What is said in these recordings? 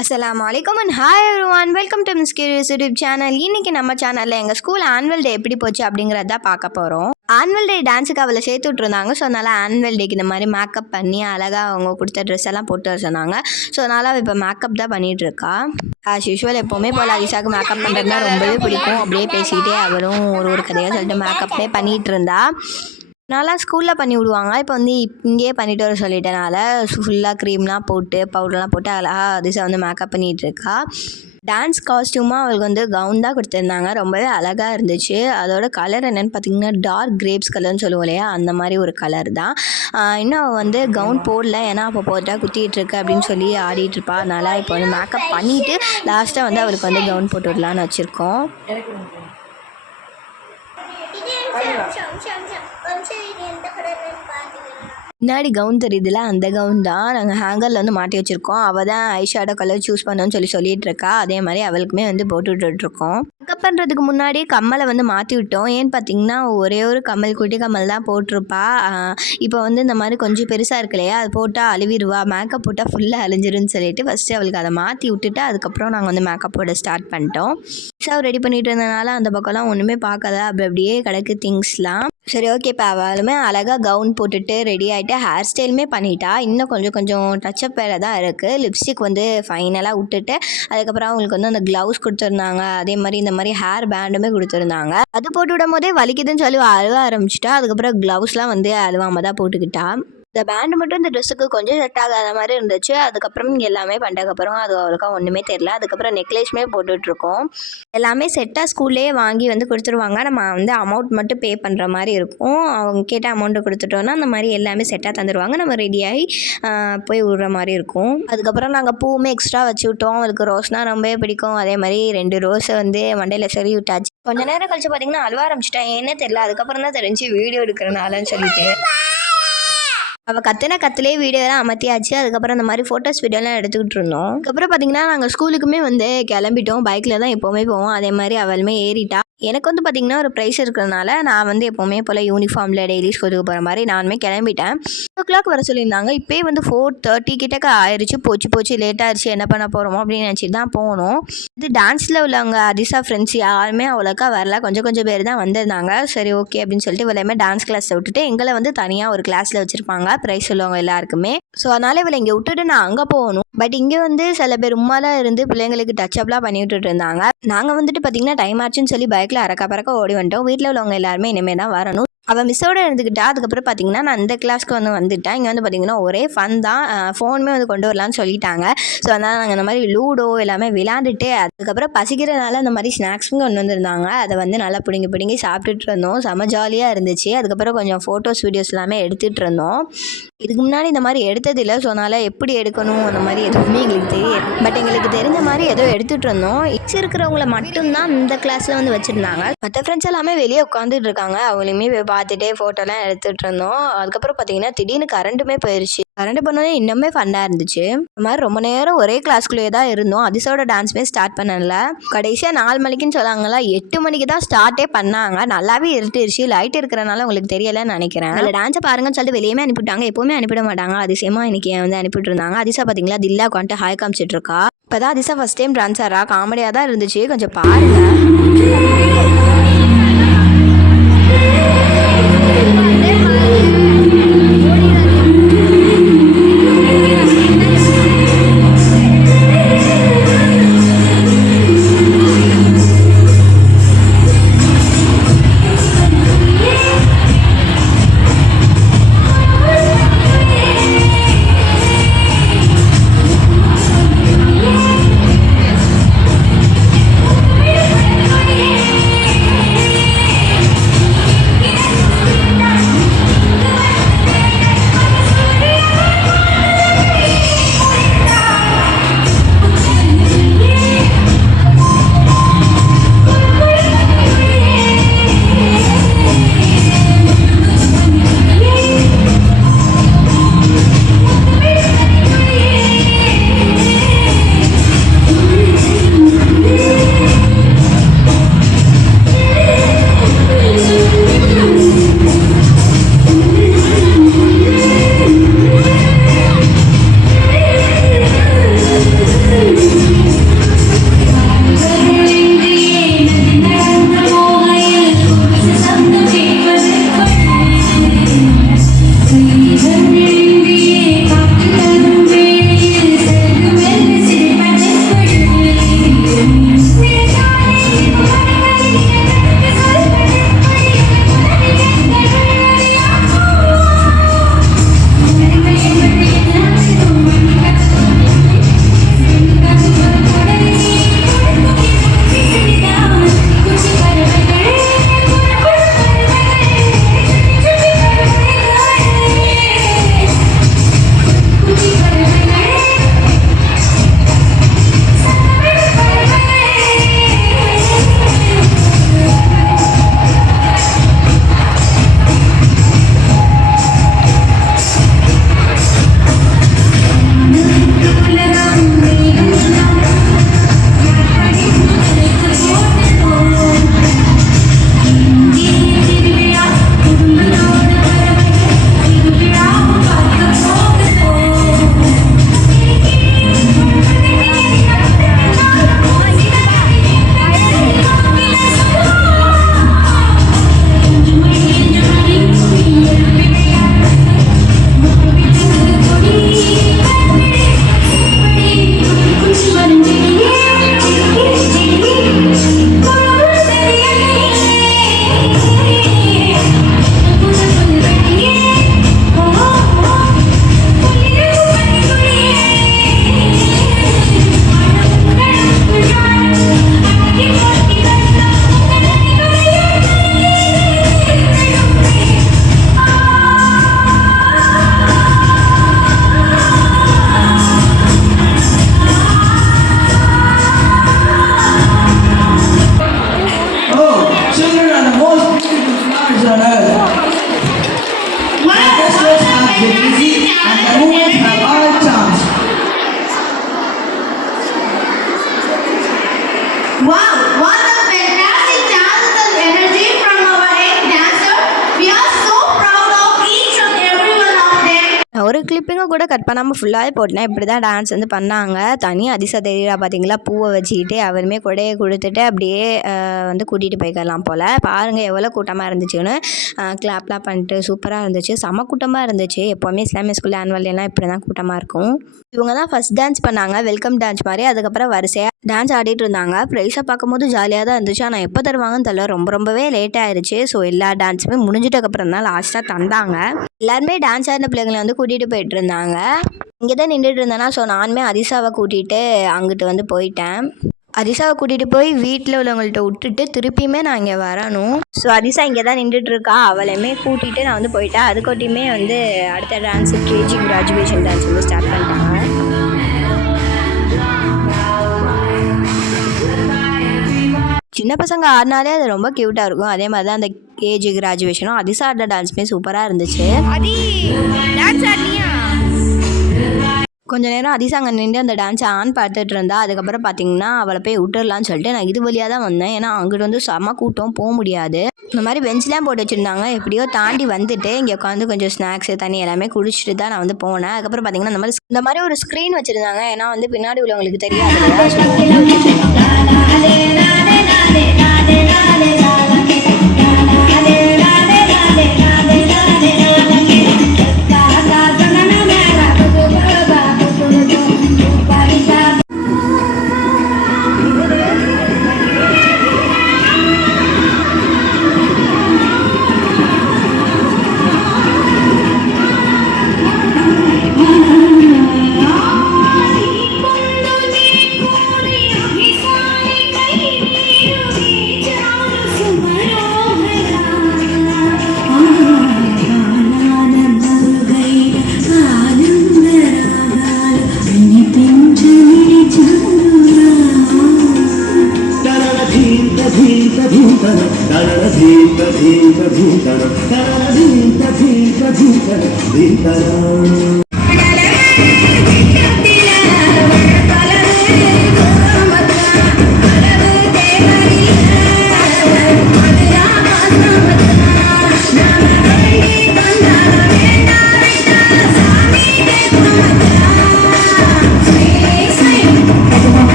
அஸ்ஸலாமு அலைக்கும் and hi everyone, welcome to miss curious YouTube channel. இன்றைக்கி நம்ம சேனலில் எங்கள் ஸ்கூல் ஆனுவல் டே எப்படி போச்சு அப்படிங்கிறத தான் பார்க்க போகிறோம். ஆனுவல் டே டான்ஸுக்கு அவளை சேர்த்து விட்ருந்தாங்க. ஸோ அதனால் ஆனுவல் டேக்கு இந்த மாதிரி மேக்கப் பண்ணி அழகாக அவங்க கொடுத்த ட்ரெஸ் எல்லாம் போட்டு வர சொன்னாங்க. ஸோ அதனால் அவள் இப்போ மேக்கப் தான் பண்ணிகிட்ருக்கா. ஆஸ் யூஷுவல் எப்போவுமே போல் அலிஷாவுக்கு மேக்கப் பண்ணுறதுனா ரொம்பவே பிடிக்கும். அப்படியே பேசிக்கிட்டே அவளும் ஒரு கதையாக சொல்லிட்டு மேக்கப்பே பண்ணிகிட்டு இருந்தா. நல்லா ஸ்கூலில் பண்ணி விடுவாங்க. இப்போ வந்து இங்கேயே பண்ணிட்டு வர சொல்லிட்டனால ஃபுல்லாக க்ரீம்லாம் போட்டு பவுடர்லாம் போட்டு அழகாக அதிசா வந்து மேக்கப் பண்ணிகிட்ருக்கா. டான்ஸ் காஸ்ட்யூமாக அவளுக்கு வந்து கவுன் தான் கொடுத்துருந்தாங்க. ரொம்பவே அழகாக இருந்துச்சு. அதோட கலர் என்னென்னு பார்த்தீங்கன்னா டார்க் கிரேப்ஸ் கலர்னு சொல்லுவோம் இல்லையா, அந்த மாதிரி ஒரு கலர் தான். இன்னும் அவள் வந்து கவுன் போடல, ஏன்னா அப்போ போட்டால் குத்திகிட்ருக்கு அப்படின்னு சொல்லி ஆடிட்டுருப்பா. அதனால் இப்போ வந்து மேக்கப் பண்ணிவிட்டு லாஸ்ட்டாக வந்து அவளுக்கு வந்து கவுன் போட்டு விடலான்னு வச்சுருக்கோம். முன்னாடி கவுன் தெரியுதுல, அந்த கவுன் தான் நாங்கள் ஹேங்கரில் வந்து மாட்டி வச்சுருக்கோம். அவள் தான் ஐஷேடோ கலர் சூஸ் பண்ணோன்னு சொல்லிட்டு இருக்கா. அதே மாதிரி அவளுக்குமே வந்து போட்டு விட்டுட்ருக்கோம். மேக்கப் பண்ணுறதுக்கு முன்னாடி கம்மலை வந்து மாற்றி விட்டோம். ஏன்னு பார்த்தீங்கன்னா ஒரே ஒரு கம்மல், குட்டி கம்மல் தான் போட்டிருப்பா. இப்போ வந்து இந்த மாதிரி கொஞ்சம் பெருசாக இருக்கு இல்லையா, அது போட்டால் அழுவிடுவா, மேக்கப் போட்டால் ஃபுல்லாக அழிஞ்சிருன்னு சொல்லிட்டு ஃபஸ்ட்டு அவளுக்கு அதை மாற்றி விட்டுட்டு அதுக்கப்புறம் நாங்கள் வந்து மேக்கப் போட ஸ்டார்ட் பண்ணிட்டோம். ஸோ ரெடி பண்ணிட்டு இருந்ததுனால அந்த பக்கம்லாம் ஒன்றுமே பார்க்காத, அப்படியே கிடக்கு திங்ஸ்லாம். சரி ஓகே, இப்போ அவளுமே அழகாக கவுன் போட்டுட்டு ரெடி ஆகிட்டு ஹேர் ஸ்டைலுமே பண்ணிட்டா. இன்னும் கொஞ்சம் டச்சப் வேலை தான் இருக்குது. லிப்ஸ்டிக் வந்து ஃபைனலாக விட்டுட்டு அதுக்கப்புறம் அவங்களுக்கு வந்து அந்த க்ளவுஸ் கொடுத்துருந்தாங்க. அதே மாதிரி இந்த மாதிரி ஹேர் பேண்டுமே கொடுத்துருந்தாங்க. அது போட்டு விடும் போதே வலிக்குதுன்னு சொல்லி அழுவ ஆரம்பிச்சிட்டா. அதுக்கப்புறம் க்ளவுஸ்லாம் வந்து அழுவாமல் தான் போட்டுக்கிட்டா. இந்த பேண்டு மட்டும் இந்த ட்ரெஸ்ஸுக்கு கொஞ்சம் செட் ஆகாத மாதிரி இருந்துச்சு. அதுக்கப்புறம் எல்லாமே பண்ணதுக்கப்புறம் அது அவளுக்கா ஒன்றுமே தெரியல. அதுக்கப்புறம் நெக்லேஸுமே போட்டுட்ருக்கோம். எல்லாமே செட்டாக ஸ்கூல்லேயே வாங்கி வந்து கொடுத்துருவாங்க. நம்ம வந்து அமௌண்ட் மட்டும் பே பண்ணுற மாதிரி இருக்கும். அவங்க கேட்ட அமௌண்ட்டு கொடுத்துட்டோன்னா அந்த மாதிரி எல்லாமே செட்டாக தந்துடுவாங்க. நம்ம ரெடியாகி போய் விடுற மாதிரி இருக்கும். அதுக்கப்புறம் நாங்கள் பூவுமே எக்ஸ்ட்ரா வச்சு விட்டோம். அவளுக்கு ரோஸ்னால் ரொம்பவே பிடிக்கும். அதே மாதிரி 2 ரோஸை வந்து மண்டையில் சொல்லி விட்டாச்சு. கொஞ்சம் நேரம் கழிச்சு பார்த்தீங்கன்னா அழுவ ஆரம்பிச்சிட்டேன். ஏன்னே தெரியல. அதுக்கப்புறம் தான் தெரிஞ்சு வீடியோ எடுக்கிறனாலன்னு சொல்லிட்டு அவள் கத்திலே வீடியோ தான் அமர்த்தியாச்சு. அதுக்கப்புறம் இந்த மாதிரி ஃபோட்டோஸ் வீடியோலாம் எடுத்துக்கிட்டு இருந்தோம். அதுக்கப்புறம் பார்த்தீங்கன்னா நாங்கள் ஸ்கூலுக்குமே வந்து கிளம்பிட்டோம். பைக்கில் தான் எப்போவுமே போவோம். அதே மாதிரி அவளுமே ஏறிட்டா. எனக்கு வந்து பார்த்திங்கன்னா ஒரு ப்ரைஸ் இருக்கிறதுனால நான் வந்து எப்போவுமே போல் யூனிஃபார்மில் டெய்லி ஸ்கூலுக்கு போகிற மாதிரி நானுமே கிளம்பிட்டேன். 2:00 வர சொல்லியிருந்தாங்க. இப்போயே வந்து 4:30 கிட்டக்க ஆயிடுச்சு. போச்சு லேட்டாகிடுச்சு, என்ன பண்ண போகிறோமோ அப்படின்னு நினச்சிட்டு தான் போகணும். இது டான்ஸில் உள்ளவங்க அதிசா ஃப்ரெண்ட்ஸ் யாருமே அவ்வளோக்கா வரல. கொஞ்சம் பேர் தான் வந்திருந்தாங்க. சரி ஓகே அப்படின்னு சொல்லிட்டு இவளையுமே டான்ஸ் கிளாஸை விட்டுட்டு எங்களை வந்து தனியாக ஒரு கிளாஸில் வச்சுருப்பாங்க ப்ரைஸ் உள்ளவங்க எல்லாருக்குமே. ஸோ அதனால் இவளை இங்கே விட்டுட்டு நான் அங்கே போகணும். பட் இங்கே வந்து சில பேர் உம்மாலாம் இருந்து பிள்ளைங்களுக்கு டச்சப்லாம் பண்ணி விட்டுட்டு இருந்தாங்க. நாங்கள் வந்துட்டு பார்த்திங்கன்னா டைம் ஆச்சுன்னு சொல்லி பைக்கில் அறக்க பறக்க ஓடி வந்துட்டோம். வீட்டில் உள்ளவங்க எல்லாருமே இனிமேல் தான் வரணும். அவள் மிஸ்ஸோடு இருந்துக்கிட்டா. அதுக்கப்புறம் பார்த்திங்கன்னா நான் இந்த கிளாஸ்க்கு வந்துட்டேன். இங்கே வந்து பார்த்திங்கன்னா ஒரே ஃபன் தான். ஃபோனுமே வந்து கொண்டு வரலான்னு சொல்லிட்டாங்க. ஸோ அதனால் நாங்கள் இந்த மாதிரி லூடோ எல்லாமே விளையாண்டுட்டு அதுக்கப்புறம் பசிக்கிறதுனால அந்த மாதிரி ஸ்நாக்ஸும் கொண்டு வந்திருந்தாங்க. அதை வந்து நல்லா பிடுங்கி சாப்பிட்டுட்டு இருந்தோம். செம ஜாலியாக இருந்துச்சு. அதுக்கப்புறம் கொஞ்சம் ஃபோட்டோஸ் வீடியோஸ் எல்லாமே எடுத்துகிட்டு இருந்தோம். இதுக்கு முன்னாடி இந்த மாதிரி எடுத்ததில்லை. ஸோ அதனால் எப்படி எடுக்கணும் அந்த மாதிரி எதுவுமே எங்களுக்கு தெரியாது. பட் எங்களுக்கு தெரிஞ்ச மாதிரி ஏதோ எடுத்துகிட்டு இருந்தோம். இருக்கிறவங்கள மட்டும்தான் இந்த கிளாஸில் வந்து வச்சுருந்தாங்க. மற்ற ஃப்ரெண்ட்ஸ் எல்லாமே வெளியே உட்காந்துட்டு இருக்காங்க. அவங்களையுமே பார்த்துட்டே ஃபோட்டோலாம் எடுத்துகிட்டு இருந்தோம். அதுக்கப்புறம் பார்த்தீங்கன்னா திடீர்னு கரண்ட்டுமே போயிடுச்சு. கரண்ட் போனோடனே இன்னுமே ஃபன்னாக இருந்துச்சு. இந்த மாதிரி ரொம்ப நேரம் ஒரே கிளாஸ்க்குள்ளேயே தான் இருந்தோம். அதிசோட டான்ஸுமே ஸ்டார்ட் பண்ணல. கடைசியாக 4 மணிக்குன்னு சொன்னாங்களா, 8 மணிக்கு தான் ஸ்டார்ட்டே பண்ணாங்க. நல்லாவே இருட்டுருச்சு. லைட் இருக்கிறனால உங்களுக்கு தெரியலைன்னு நினைக்கிறேன். அதில் டான்ஸை பாருங்கன்னு சொல்லிட்டு வெளியுமே அனுப்பிவிட்டாங்க. எப்போவுமே அனுப்பிட மாட்டாங்க. அதிசயமாக இன்றைக்கி வந்து அனுப்பிட்டு இருந்தாங்க. அதிசா பார்த்தீங்களா தில்லா உட்காந்துட்டு ஹாய் காமிச்சிட்டு இருக்கா. இப்போ தான் அதிசா ஃபஸ்ட் டைம் டான்ஸ் ஆடுறா. காமெடியாக தான் இருந்துச்சு. கொஞ்சம் பாருங்கள். Wow, what a fantastic talented energy from our eight dancer. We are so proud of each and every one of them. ஒரு கிளிப்பிங்கை கூட கட் பண்ணாமல் ஃபுல்லாகவே போட்டேன். இப்படி தான் டான்ஸ் வந்து பண்ணாங்க. தனி அதிசா தெரியுறா பார்த்தீங்களா, பூவை வச்சுக்கிட்டு அவருமே கொடையை கொடுத்துட்டு அப்படியே வந்து கூட்டிகிட்டு போய்க்கலாம் போல். பாருங்கள் எவ்வளோ கூட்டமாக இருந்துச்சுன்னு. கிளாப்லாம் பண்ணிட்டு சூப்பராக இருந்துச்சு. செம கூட்டமாக இருந்துச்சு. எப்போவுமே இஸ்லாமிய ஸ்கூல் ஆனுவல் எல்லாம் இப்படி தான் கூட்டமாக இருக்கும். இவங்க தான் ஃபஸ்ட் டான்ஸ் பண்ணாங்க, வெல்கம் டான்ஸ் மாதிரி. அதுக்கப்புறம் வரிசையாக டான்ஸ் ஆடிட்டு இருந்தாங்க. ப்ரைஸை பார்க்கும்போது ஜாலியாக தான் இருந்துச்சு. ஆனால் எப்போ தருவாங்கன்னு தெரியல, ரொம்பவே லேட் ஆயிடுச்சு. ஸோ எல்லா டான்ஸுமே முடிஞ்சிட்டக்கப்புறம் தான் லாஸ்ட்டாக தந்தாங்க. எல்லாருமே டான்ஸ் ஆடின பிள்ளைங்களை வந்து கூட்டிகிட்டு போயிட்டு இருந்தாங்க. இங்கே தான் நின்றுட்டு இருந்தேன்னா, ஸோ நானுமே அதிசாவை கூட்டிகிட்டு அங்கிட்டு வந்து போயிட்டேன். அதிசாவை கூட்டிகிட்டு போய் வீட்டில் உள்ளவங்கள்ட்ட விட்டுட்டு திருப்பியுமே நான் இங்கே வரணும். ஸோ அதிசா இங்கே தான் நின்றுட்டு இருக்கா. அவளையுமே கூட்டிகிட்டு நான் வந்து போயிட்டேன். அதுக்கொட்டியுமே வந்து அடுத்த டான்ஸு கேஜி கிராஜுவேஷன் டான்ஸ் வந்து ஸ்டார்ட் பண்ணிட்டாங்க. சின்ன பசங்க ஆடினாலே அது ரொம்ப க்யூட்டாக இருக்கும். அதே மாதிரி தான் அந்த கேஜி கிராஜுவேஷனும் அதிசா ஆடின டான்ஸுமே சூப்பராக இருந்துச்சு. கொஞ்ச நேரம் அதிசா அங்கே நின்று அந்த டான்ஸை பார்த்துட்டு இருந்தா. அதுக்கப்புறம் பார்த்தீங்கன்னா அவளை போய் விட்டுடலான்னு சொல்லிட்டு நான் இது வழியாக தான் வந்தேன். ஏன்னா அங்கிட்டு வந்து செம கூட்டம், போக முடியாது. இந்த மாதிரி பெஞ்ச்லாம் போட்டு வச்சுருந்தாங்க. எப்படியோ தாண்டி வந்துட்டு இங்கே உட்காந்து கொஞ்சம் ஸ்நாக்ஸு தண்ணி எல்லாமே குடிச்சிட்டு தான் நான் வந்து போனேன். அதுக்கப்புறம் பார்த்தீங்கன்னா இந்த மாதிரி ஒரு ஸ்க்ரீன் வச்சுருந்தாங்க. ஏன்னா வந்து பின்னாடி உள்ளவங்களுக்கு தெரியாது.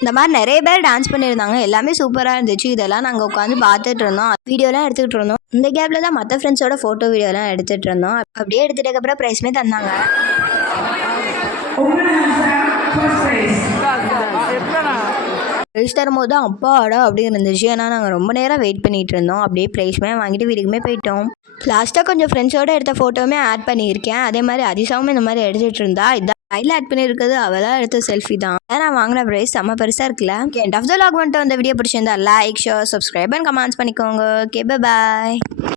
இந்த மாதிரி நிறைய பேர் டான்ஸ் பண்ணியிருந்தாங்க. எல்லாமே சூப்பராக இருந்துச்சு. இதெல்லாம் நாங்கள் உட்காந்து பார்த்துட்டு இருந்தோம், வீடியோலாம் எடுத்துக்கிட்டு இருந்தோம். இந்த கேப்பில் தான் மற்ற ஃப்ரெண்ட்ஸோட ஃபோட்டோ வீடியோலாம் எடுத்துகிட்டு இருந்தோம். அப்படியே எடுத்துட்டதுக்கப்புறம் ப்ரைஸுமே தந்தாங்க. ப்ரைஸ் தரும்போது தான் அப்பாடா அப்படின்னு இருந்துச்சு. ஏன்னா நாங்கள் ரொம்ப நேரம் வெயிட் பண்ணிகிட்டு இருந்தோம். அப்படியே ப்ரைஸுமே வாங்கிட்டு வீட்டுக்குமே போயிட்டோம். லாஸ்ட்டாக கொஞ்சம் ஃப்ரெண்ட்ஸோடு எடுத்த ஃபோட்டோவுமே ஆட் பண்ணியிருக்கேன். அதே மாதிரி அதிசாவும் இந்த மாதிரி எடுத்துகிட்டு இருந்தா. இதான் கையில் ஆட் பண்ணியிருக்கிறது அவள் தான் எடுத்த செல்ஃபி தான். நான் வாங்கின ப்ரைஸ் செம்ம பெருசாக இருக்குல்ல. எண்ட் ஆஃப் த லாக் வந்துட்டு அந்த வீடியோ பிடிச்சிருந்தா like, share, subscribe and comments பண்ணிக்கோங்க. Okay, by.